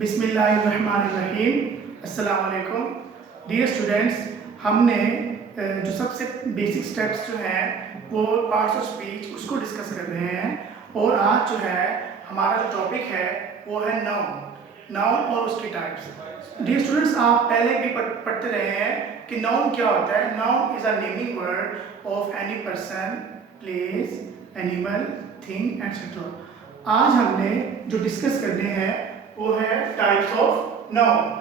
बिस्मिल्लाहिर्रहमानिर्रहीम। अस्सलाम वालेकुम डियर स्टूडेंट्स। हमने जो सबसे बेसिक स्टेप्स जो हैं वो पार्ट्स ऑफ स्पीच उसको डिस्कस कर रहे हैं। और आज जो है हमारा जो टॉपिक है वो है नाउन और उसकी टाइप्स। डियर स्टूडेंट्स, आप पहले भी पढ़ते रहे हैं कि नाउन क्या होता है। Noun is a naming word of any person, place, animal, thing etcetera. आज हमने जो डिस्कस करने हैं वो है टाइप्स ऑफ नाउन।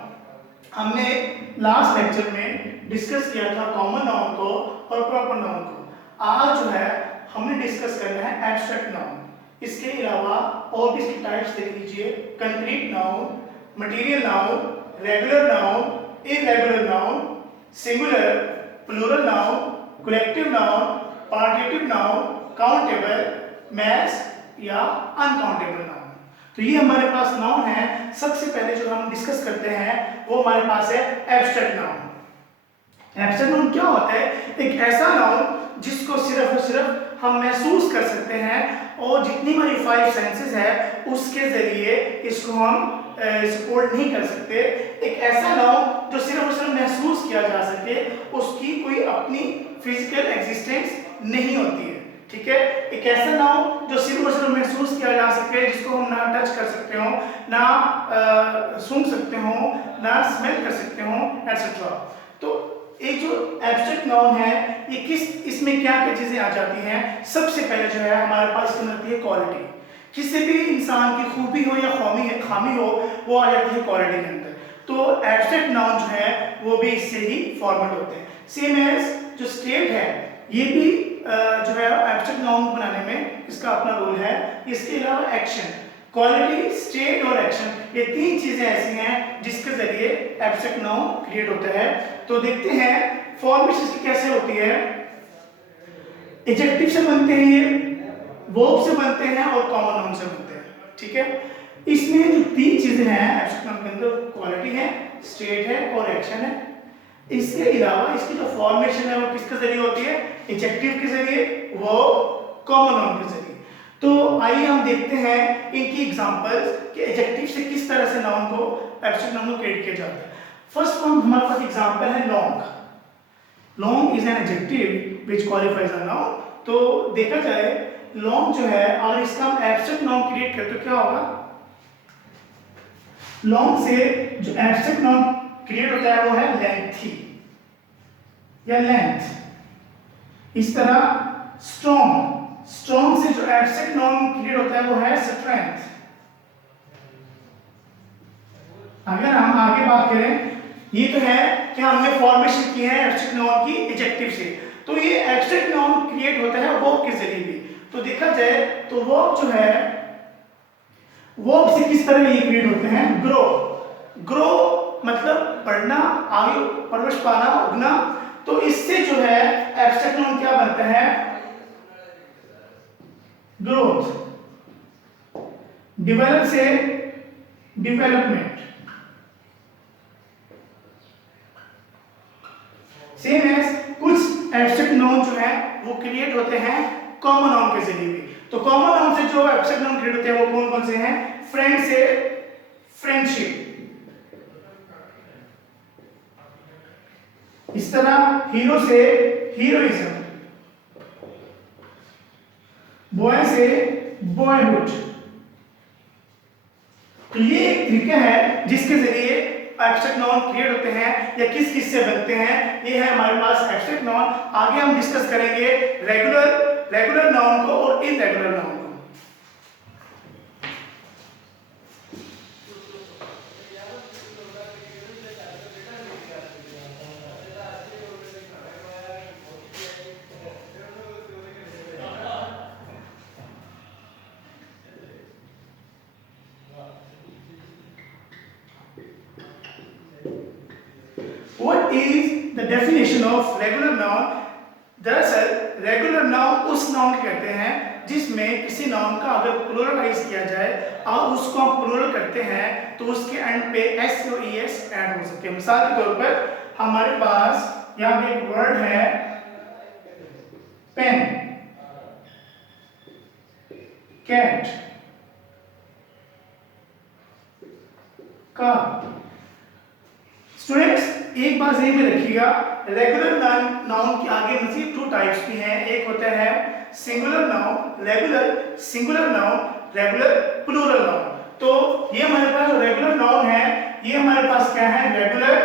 हमने लास्ट लेक्चर में डिस्कस किया था कॉमन नाउन को और प्रॉपर नाउन को। आज जो है हमने डिस्कस करना है एब्स्ट्रैक्ट नाउन। इसके अलावा और भी इसकी टाइप्स देख लीजिए: concrete noun, material noun, regular noun, irregular noun, singular, plural noun, collective noun, participative noun, countable, mass या अनकाउंटेबल नाउन। तो ये हमारे पास नाउन है। सबसे पहले जो हम डिस्कस करते हैं वो हमारे पास है एब्स्ट्रैक्ट नाउन। एब्स्ट्रैक्ट नाउन क्या होता है? एक ऐसा नाउन जिसको सिर्फ और सिर्फ हम महसूस कर सकते हैं और जितनी हमारी फाइव सेंसेस है उसके जरिए इसको हम सपोर्ट नहीं कर सकते। एक ऐसा नाउन जो सिर्फ और सिर्फ महसूस किया जा सके, उसकी कोई अपनी फिजिकल एग्जिस्टेंस नहीं होती है। ठीक है, एक ऐसा नाउन जो सिर्फ और सिर्फ महसूस किया जा सके, जिसको हम ना टच कर सकते हो, ना सूंघ सकते हो, ना स्मेल कर सकते हो एटसेट्रा। तो एक जो एब्स्ट्रैक्ट नाउन है ये इसमें क्या क्या चीजें आ जाती हैं? सबसे पहले जो है हमारे पास इसमें आती है क्वालिटी। किसी भी इंसान की खूबी हो या खामी हो वो आ जाती है क्वालिटी के अंदर। तो एब्स्ट्रैक्ट नाउन जो है वो भी इससे ही फॉर्मेट होते हैं। सेम एज जो स्टेट है ये भी जो है एब्स्ट्रैक्ट नाउन बनाने में इसका अपना रोल है। इसके अलावा एक्शन, क्वालिटी, स्टेट और एक्शन, ये तीन चीजें ऐसी हैं जिसके जरिए एब्स्ट्रैक्ट नाउन क्रिएट होता है। तो देखते हैं फॉर्मेशन कैसे होती है। एडजेक्टिव से बनते हैं, ये वर्ब से बनते हैं और कॉमन नाउन से बनते हैं। ठीक है, इसमें जो तीन चीजें हैं एब्स्ट्रैक्ट नाउन के अंदर, क्वालिटी है, स्टेट है और एक्शन है। इसके अलावा इसकी जो फॉर्मेशन है वो किसके जरिए होती है? एडजेक्टिव के जरिए, वर्ब, कॉमन नाउन के जरिए। तो आइए हम देखते हैं इनकी एग्जांपल्स कि एडजेक्टिव से किस तरह से नाउन को, एब्स्ट्रैक्ट नाउन को क्रिएट किया जाता है। फर्स्ट वन हमारे पास एग्जांपल है long. Long is an adjective which qualifies a noun. तो देखा जाए लॉन्ग जो है, और इसका हम एब्स्ट्रैक्ट नाउन क्रिएट करते तो क्या होगा? लॉन्ग से जो एब्स्ट्रैक्ट नाउन क्रिएट होता है वो है लेंथी या लेंथ। इस तरह स्ट्रॉन्ग, स्ट्रॉन्ग से जो एब्स्ट्रैक्ट नाउन क्रिएट होता है वो है स्ट्रेंथ। अगर हम आगे बात करें, ये तो है कि हमने फॉर्मेशन की है एब्स्ट्रैक्ट नाउन की एडजेक्टिव से। तो ये एब्स्ट्रैक्ट नाउन क्रिएट होता है वर्ब के जरिए भी। तो देखा जाए तो वर्ब जो है, वर्ब से किस तरह ये क्रिएट होते हैं? ग्रो, ग्रो मतलब बढ़ना, आगे परवरिश पाना, उगना। तो इससे जो है एब्स्ट्रैक्ट नाउन क्या बनता है? ग्रोथ। डेवलप से डेवलपमेंट। सेम एज कुछ एब्स्ट्रैक्ट नाउन जो है वो क्रिएट होते हैं कॉमन नाउन के जरिए भी। तो कॉमन नाउन से जो एब्स्ट्रैक्ट नाउन क्रिएट होते हैं वो कौन कौन से हैं? फ्रेंड से फ्रेंडशिप, इस तरह हीरो से हीरोइज्म, बॉय से बॉयहुड। तो ये एक तरीका है जिसके जरिए एब्स्ट्रैक्ट नाउन क्रिएट होते हैं या किस किस से बनते हैं। ये है हमारे पास एब्स्ट्रैक्ट नाउन। आगे हम डिस्कस करेंगे रेगुलर नाउन को और इररेगुलर नाउन को। What is the definition of regular noun? दरअसल रेगुलर नाउन उस नाउन कहते हैं जिसमें किसी नाउन का अगर प्लूरलाइज किया जाए और उसको हम प्लूरल करते हैं तो उसके एंड पे एस और ईएस ऐड हो सकते हैं। मिसाल के तौर पर हमारे पास यहाँ पे एक वर्ड है पेन, कैट, का। स्टूडेंट्स एक बात ध्यान में रखिएगा, रेगुलर नाउन के आगे मजीद 2 टाइप्स भी हैं। एक होता है singular noun, regular singular noun, regular plural noun. तो ये हमारे पास रेगुलर नाउन है, ये हमारे पास क्या है, रेगुलर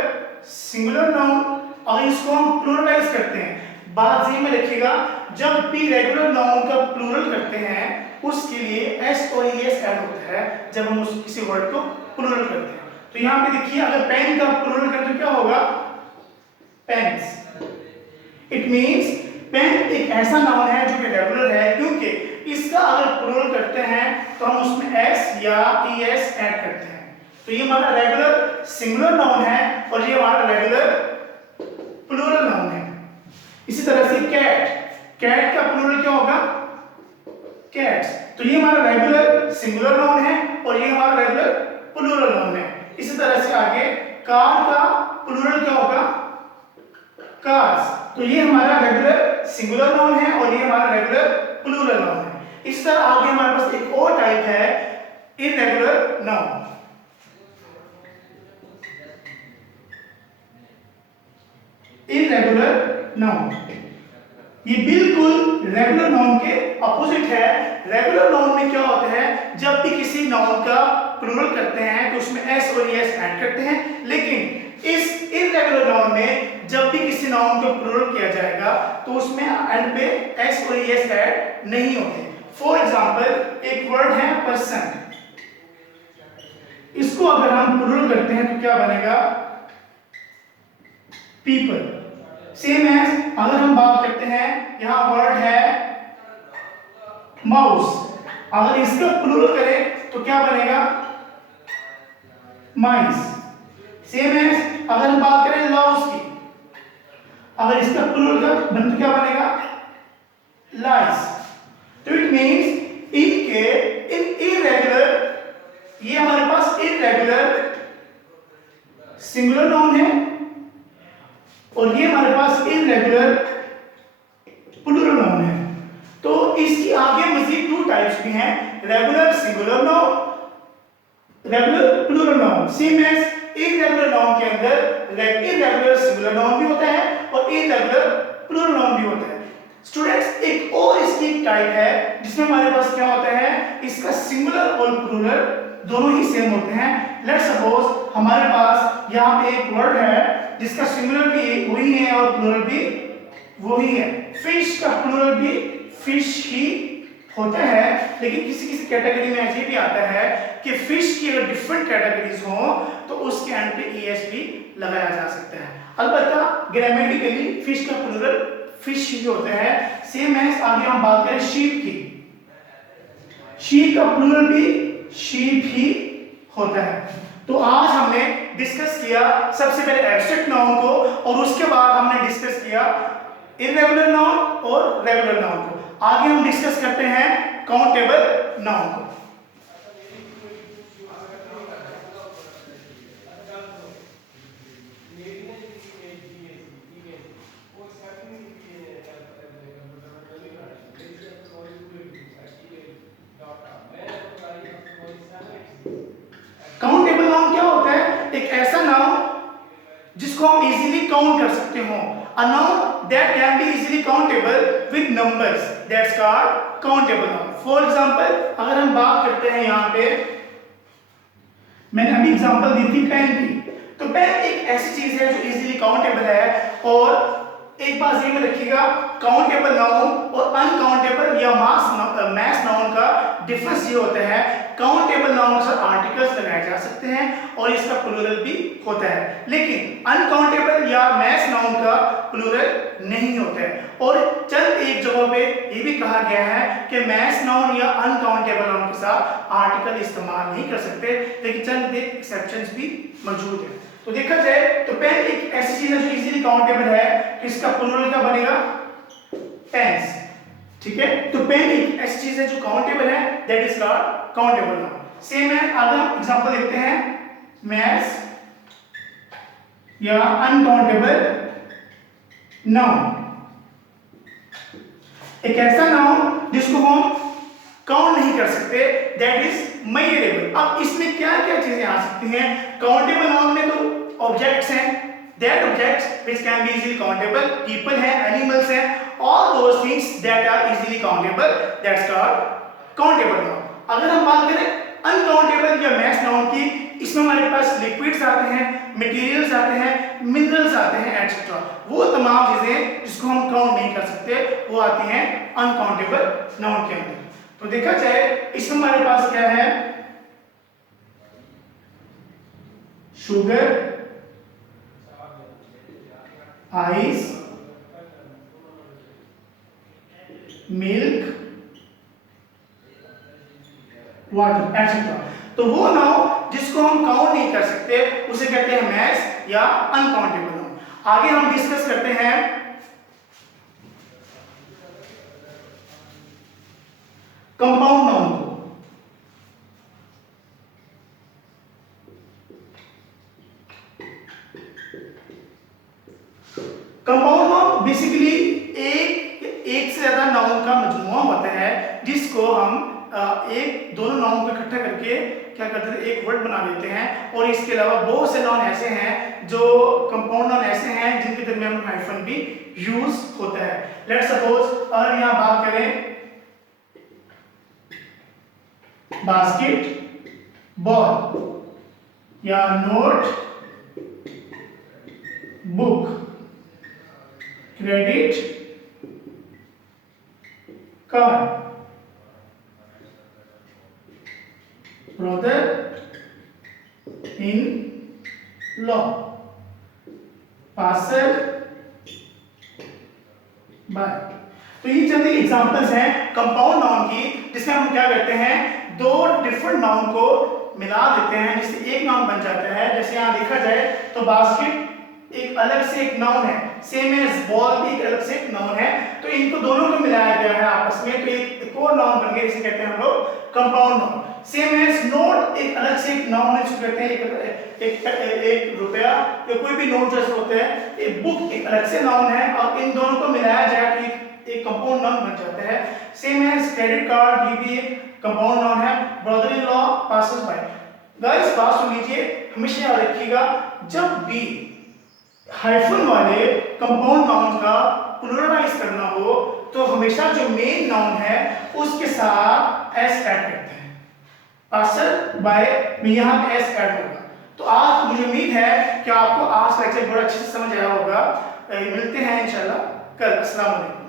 सिंगुलर नाउन, और इसको हम प्लूरलाइज करते हैं। बात ध्यान में रखिएगा, जब भी रेगुलर नाउन का प्लूरल करते हैं उसके लिए एस और एस ऐड होता है जब हम उस किसी वर्ड को प्लूरल करते हैं। तो यहाँ पे देखिए, अगर पेन का प्लूरल करें तो क्या होगा, पेन्स। इट मींस पेन एक ऐसा नाउन है जो कि रेगुलर है, क्योंकि इसका अगर प्लूरल करते हैं तो हम उसमें एस या एस ऐड करते हैं। तो ये हमारा रेगुलर सिंगुलर नाउन है और ये हमारा रेगुलर प्लूरल नाउन है। इसी तरह से कैट, कैट का प्लूरल क्या होगा, कैट्स। तो ये हमारा रेगुलर सिंगुलर नाउन है और ये हमारा रेगुलर प्लूरल नाउन है। इसी तरह से आगे कार का प्लूरल क्या होगा, कार्स। तो ये हमारा रेगुलर सिंगुलर नाउन है और ये हमारा रेगुलर प्लूरल नाउन है। इस तरह आगे हमारे पास एक और टाइप है इररेगुलर नाउन। इररेगुलर नाउन ये बिल्कुल रेगुलर नाउन के अपोजिट है। रेगुलर नाउन में क्या होता है, जब भी किसी नाउन का प्लूरल करते हैं तो उसमें एस और एस ऐड करते हैं, लेकिन इस इररेगुलर नाउन में जब भी किसी नाउन को प्लूरल किया जाएगा तो उसमें एंड पे एस और एस ऐड नहीं होते। फॉर एग्जांपल एक वर्ड है पर्सन, इसको अगर हम प्लूरल करते हैं तो क्या बनेगा, पीपल। सेम एज अगर हम बात करते हैं, यहां वर्ड है माउस, अगर इसका प्लूरल करें तो क्या बनेगा, माइस। सेम एज अगर हम बात करें लाउस की, अगर इसका प्लूरल का तो क्या बनेगा, लाइस। तो इट मींस इन इररेगुलर, ये हमारे पास इररेगुलर सिंगुलर नाउन है और ये हमारे पास इररेगुलर प्लूरल नाउन है। तो इसकी आगे मजीद 2 टाइप्स भी हैं, regular singular noun, regular plural noun. Same as irregular noun के अंदर इररेगुलर सिंगुलर नाउन भी होता है और इररेगुलर प्लूरल नाउन भी होता है। स्टूडेंट्स एक और इसकी टाइप है जिसमें हमारे पास क्या होता है, इसका सिंगुलर और प्लूरल दोनों ही सेम होते हैं। लेट्स सपोज हमारे पास यहाँ पे एक वर्ड है जिसका सिंगुलर भी वही है और प्लूरल भी वही है। फिश का प्लूरल भी फिश ही होता है, लेकिन किसी किसी कैटेगरी में ऐसे भी आता है कि फिश की अगर डिफरेंट कैटेगरीज हो तो उसके एंड पे ईएस भी लगाया जा सकता है। अलबत्ता ग्रामेटिकली फिश का प्लूरल फिश ही होता है। सेम एज आगे हम बात करें शीप की, शीप का प्लूरल भी शीप ही होता है। तो आज हमने डिस्कस किया सबसे पहले एब्स्ट्रैक्ट नाउन को और उसके बाद हमने डिस्कस किया इररेगुलर नाउन और रेगुलर नाउन को। आगे हम डिस्कस करते हैं काउंटेबल नाउन को। काउंटेबल नाउन क्या होता है, एक ऐसा नाउन जिसको हम इजीली काउंट कर सकते हो। A noun that can be easily countable with numbers, that's called countable noun. For example, अगर हम बात करते हैं यहाँ पे, मैंने अभी एग्जांपल दी थी पेन की, तो पेन एक ऐसी चीज है जो इजीली काउंटेबल है। और एक बात ये में रखिएगा, काउंटेबल नाउन और अनकाउंटेबल या मैस नाउन का डिफरेंस ये होता है, काउंटेबल नाउन से आर्टिकल्स लगाए जा सकते हैं और इसका प्लूरल भी होता है, लेकिन अनकाउंटेबल या मैस नाउन का प्लूरल नहीं होता है। और चंद एक जगहों पे ये भी कहा गया है कि मैस नाउन या अनकाउंटेबल नाउन के साथ आर्टिकल इस्तेमाल नहीं कर सकते, लेकिन चंद एक एक्सेप्शंस भी मौजूद है। तो देखा जाए तो पेन एक ऐसी चीज है जो इजीली काउंटेबल है, तो इसका प्लूरल क्या बनेगा, पेन्स। ठीक है, तो पेन एक ऐसी चीज है जो काउंटेबल है, that is called countable noun. Same है, अगर हम एग्जांपल देखते हैं मैस या अनकाउंटेबल नाउन, एक ऐसा नाउन जिसको हम काउंट नहीं कर सकते, दैट इज मेजरेबल। अब इसमें क्या क्या चीजें आ सकती हैं? काउंटेबल नाउन में तो ऑब्जेक्ट्स हैं, that objects which can be easily countable, people हैं, एनिमल्स हैं, all those things that are easily countable, that's called countable noun. अगर हम बात करें अनकाउंटेबल या मैस नाउन की, इसमें हमारे पास लिक्विड्स आते हैं, मटेरियल्स आते हैं, मिनरल्स आते हैं एटसेट्रा। वो तमाम चीजें जिसको हम काउंट नहीं कर सकते वो आती हैं अनकाउंटेबल नाउन के अंदर। तो देखा जाए इसमें हमारे पास क्या है? Sugar, ice, milk, water etcetera. तो वो नाउन जिसको हम काउंट नहीं कर सकते उसे कहते हैं मैस या अनकाउंटेबल नाउन। आगे हम डिस्कस करते हैं कंपाउंड नाउन को। कंपाउंड नाउन बेसिकली एक से ज्यादा नाउन का मजमुआ होता है जिसको हम एक दोनों नाउन को इकट्ठा करके क्या करते हैं, एक वर्ड बना देते हैं। और इसके अलावा बहुत से नाउन ऐसे हैं जो कंपाउंड नाउन ऐसे हैं जिनके दरमियान हाइफन भी यूज होता है। लेट्स सपोज अगर यहां बात करें बास्केट बॉल या notebook, credit card, brother in law, passer by. तो ये चंद एग्जांपल्स हैं कंपाउंड नाउन की जिसमें हम क्या करते हैं, दो डिफरेंट नाउन को मिला देते हैं जिससे एक नाउन बन जाता है। जैसे यहां देखा जाए तो बास्केट एक अलग से एक नाउन है, सेम एज बॉल भी एक अलग से एक नाउन है। तो इनको दोनों को मिलाया गया है आपस में, तो एक और नाउन बन गया, इसे कहते हैं हम लोग compound noun. Same as note एक अलग से एक नाउन है, जिसे कहते हैं एक रुपया या कोई भी नोट जैसे होते हैं। एक बुक एक अलग से नाउन है और इन दोनों को मिलाया जाए तो एक कंपाउंड नाउन बन जाता है। सेम एज क्रेडिट कार्ड, ये भी एक कंपाउंड नाउन है। Brother in law, passers by. Guys बात सुन लीजिए, हमेशा याद रखिएगा जब भी हाइफन वाले कंपाउंड नाउन का प्लुरलाइज करना हो तो हमेशा जो मेन नाउन है उसके साथ एस ऐड करते हैं। पासर बाय में यहां एस ऐड होगा। तो आज मुझे उम्मीद है कि आपको आज का लेक्चर बड़ा अच्छे से समझ आया होगा। मिलते हैं इंशाल्लाह कल। अस्सलाम वालेकुम।